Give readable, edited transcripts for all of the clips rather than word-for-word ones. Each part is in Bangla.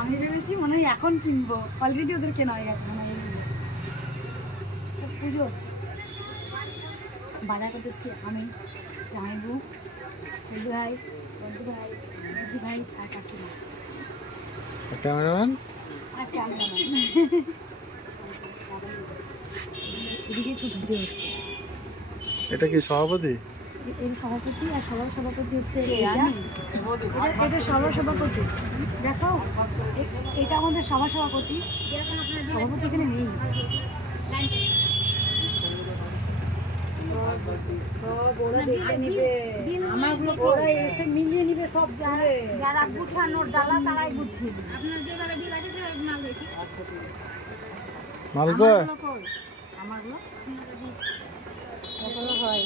আমি ভেবেছি মনে হয় এখন কিনবো, অলরেডি ওদের কেনা হয়ে গেছে মনে হয়। পুজো বাজার করতে এসছি আমি, জামাইবু, চন্দু ভাই, বন্ধু ভাই, দিদি ভাই আর কাকিমা। ক্যামেরাম্যান আর ক্যামেরাম্যান। এদিকে একটু ভিডিও হচ্ছে। এটা কি সভাপতি? এর সভাপতি আর সভাপতি হচ্ছে এটা সভাপতি। দেখো এটা আমাদের সভাপতি এখানে নেই। ওরা এসে মিলিয়ে নিবে সব, যারা গুছানোর ডালা তারাই গুছিয়ে দিবে। মালকো আমারগুলো হয়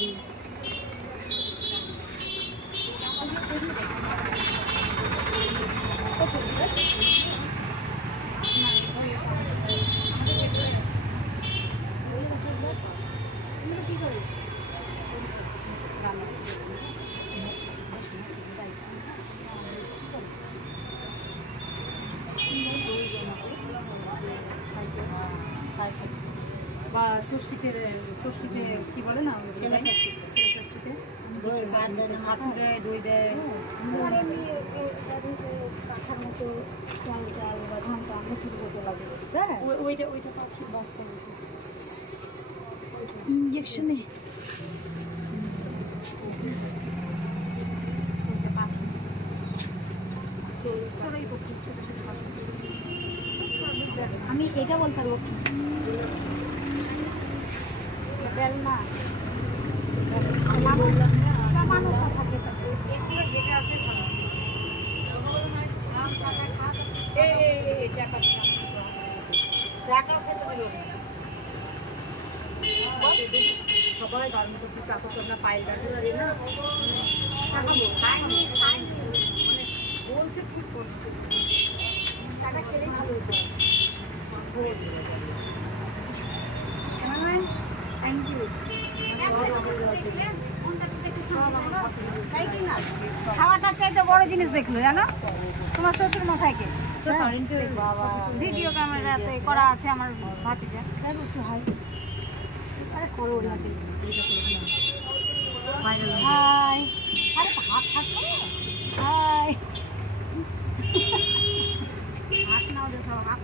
বা ষষ্ঠীতে কি বলে না, ছেলে ষষ্ঠীতে ছাতু দেয়, দই দেয়, কাঁথার মতো চাল বা ধানটা আমরা শুরু করতে লাগবে। ওইটা বাচ্চা ইঞ্জেকশনে আমি এটা বলতে পারবো বেলনা মানুষ থাকে সবাই বারণ করছে চাকু তো আমরা পায়ের ব্যাগে না বলছে খুব কষ্ট, চাটা খেলেই ভালো হতো। Thank you. খাওয়াটার চাইতে বড় জিনিস দেখলো জানো, তোমার শ্বশুর মশাইকে ভিডিও ক্যামেরাতে করা আছে আমার ভাতিজা। আরে করো লাগে হাই, আরে হাত থাকতো হাই, হাত না ওদের সব হাত